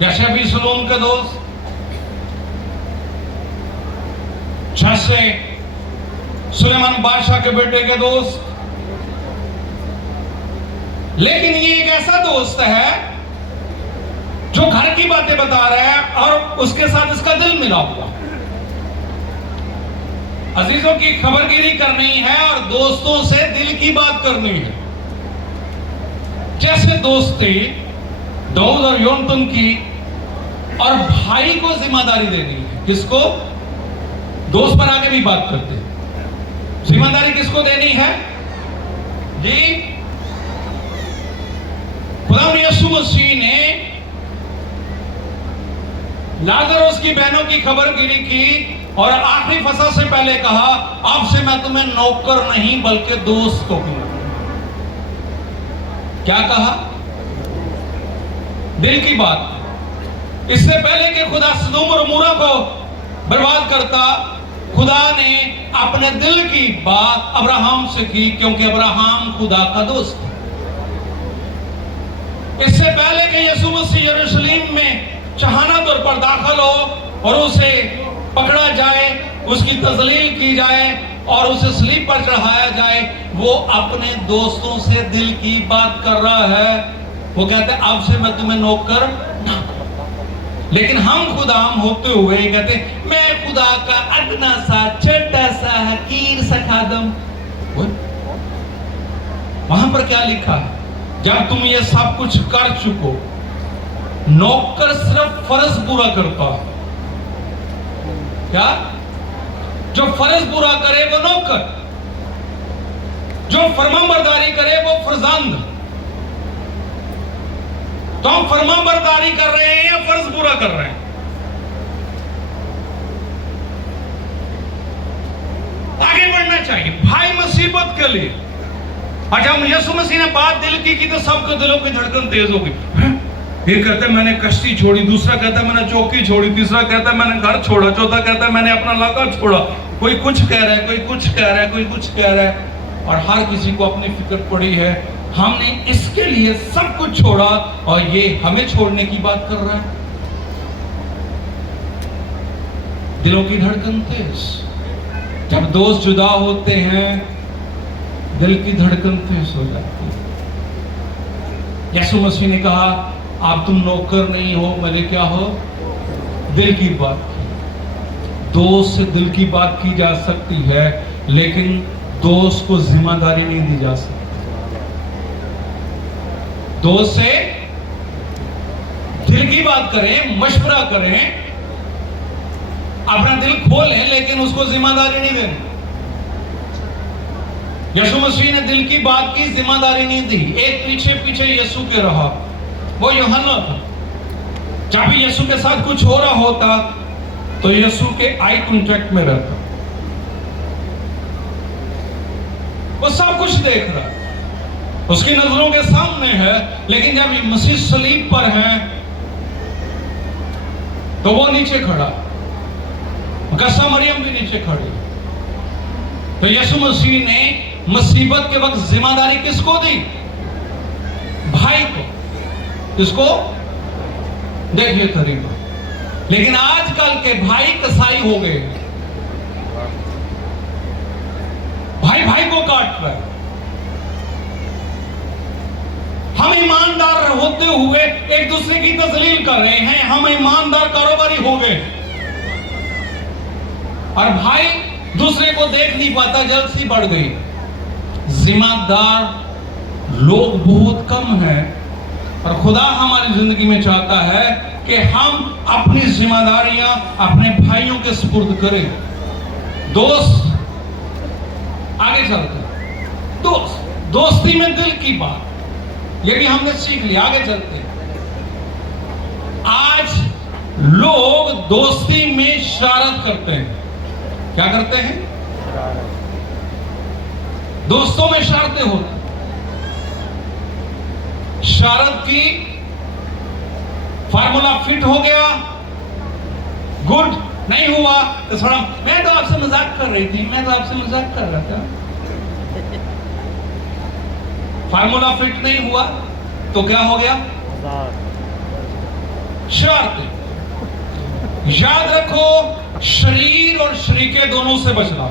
जैसे अबीसलोम के दोस्त, जैसे सुलेमान बादशाह के बेटे के दोस्त। लेकिन ये एक ऐसा दोस्त है जो घर की बातें बता रहा है और उसके साथ इसका दिल मिला हुआ। अजीजों की खबरगिरी करनी है और दोस्तों से दिल की बात करनी है। जैसे दोस्ती दाऊद और योनतन की, और भाई को जिम्मेदारी देनी है। किसको? दोस्त पर आगे भी बात करते हैं। जिम्मेदारी किसको देनी है जी? खुदा यीशु मसीह ने लाजरुस की बहनों की खबरगिरी की और आखिरी फसह से पहले कहा, अब से मैं तुम्हें नौकर नहीं बल्कि दोस्त कहूंगा। क्या कहा? दिल की बात। इससे पहले कि खुदा सदोम और अमोरा को बर्बाद करता, खुदा ने अपने दिल की बात अब्राहम से की, क्योंकि अब्राहम खुदा का दोस्त था। इससे पहले कि यीशु मसीह यरूशलेम में चहाना तौर पर दाखिल हो और उसे पकड़ा जाए, उसकी तजलील की जाए और उसे सलीब पर चढ़ाया जाए, वो अपने दोस्तों से दिल की बात कर रहा है। वो कहते हैं, अब से मैं तुम्हें नौकर ना। लेकिन हम खुदाम होते हुए कहते, मैं खुदा का अदना सा, छोटा सा, हकीर सा खादम। वहां पर क्या लिखा है? जब तुम ये सब कुछ कर चुको, नौकर सिर्फ फर्ज पूरा करता है। क्या? जो फर्ज पूरा करे वो नौकर, जो फरमाबरदारी करे वो फर्जंद। तो हम फरमाबरदारी कर रहे हैं या फर्ज पूरा कर रहे हैं? आगे बढ़ना चाहिए भाई मुसीबत के लिए। और जब यीशु मसीह ने बात दिल की तो सबके दिलों की धड़कन तेज हो गई। ये कहता है मैंने कश्ती छोड़ी, दूसरा कहता है मैंने चौकी छोड़ी, तीसरा कहता है मैंने घर छोड़ा, चौथा कहता है मैंने अपना इलाका छोड़ा। कोई कुछ कह रहा है, कोई कुछ कह रहा है, कोई कुछ कह रहा है, और हर किसी को अपनी फिक्र पड़ी है। हमने इसके लिए सब कुछ छोड़ा और ये हमें छोड़ने की बात कर रहा है। दिलों की धड़कन तेज। जब दोस्त जुदा होते हैं, दिल की धड़कन तेज हो जाती है। यीशु मसीह ने कहा, आप तुम नौकर नहीं हो, मेरे क्या हो? दिल की बात। दोस्त से दिल की बात की जा सकती है, लेकिन दोस्त को जिम्मेदारी नहीं दी जा सकती। दोस्त से दिल की बात करें, मशवरा करें, अपना दिल खोलें, लेकिन उसको जिम्मेदारी नहीं देनी। यीशु मसीह ने दिल की बात की, जिम्मेदारी नहीं दी। एक पीछे पीछे यीशु के रहा, वो यूहन्ना था। जब भी यीशु के साथ कुछ हो रहा होता तो यीशु के आई कांटेक्ट में रहता, वो सब कुछ देख रहा, उसकी नजरों के सामने है। लेकिन जब मसीह सलीब पर है तो वो नीचे खड़ा, मुकद्दसा मरियम भी नीचे खड़ी। तो यीशु मसीह ने मुसीबत के वक्त जिम्मेदारी किसको दी? भाई को। किसको? देखिए तरीका। लेकिन आजकल के भाई कसाई हो गए, भाई भाई को काट रहा है। हम ईमानदार होते हुए एक दूसरे की तजलील कर रहे हैं, हम ईमानदार कारोबारी हो गए, और भाई दूसरे को देख नहीं पाता, जलसी बढ़ गई। जिम्मेदार लोग बहुत कम हैं, और खुदा हमारी जिंदगी में चाहता है कि हम अपनी जिम्मेदारियां अपने भाइयों के सुपुर्द करें। दोस्त आगे चलते, दोस्ती में दिल की बात, ये भी हमने सीख लिया। आगे चलते, आज लोग दोस्ती में शरारत करते हैं। क्या करते हैं? दोस्तों में शरारतें होती। शरारत की फार्मूला फिट हो गया, गुड, नहीं हुआ तो थोड़ा, मैं तो आपसे मजाक कर रही थी, मैं तो आपसे मजाक कर रहा था। फार्मूला फिट नहीं हुआ तो क्या हो गया? शरारतें। याद रखो, शरीर और शरीके दोनों से बचना।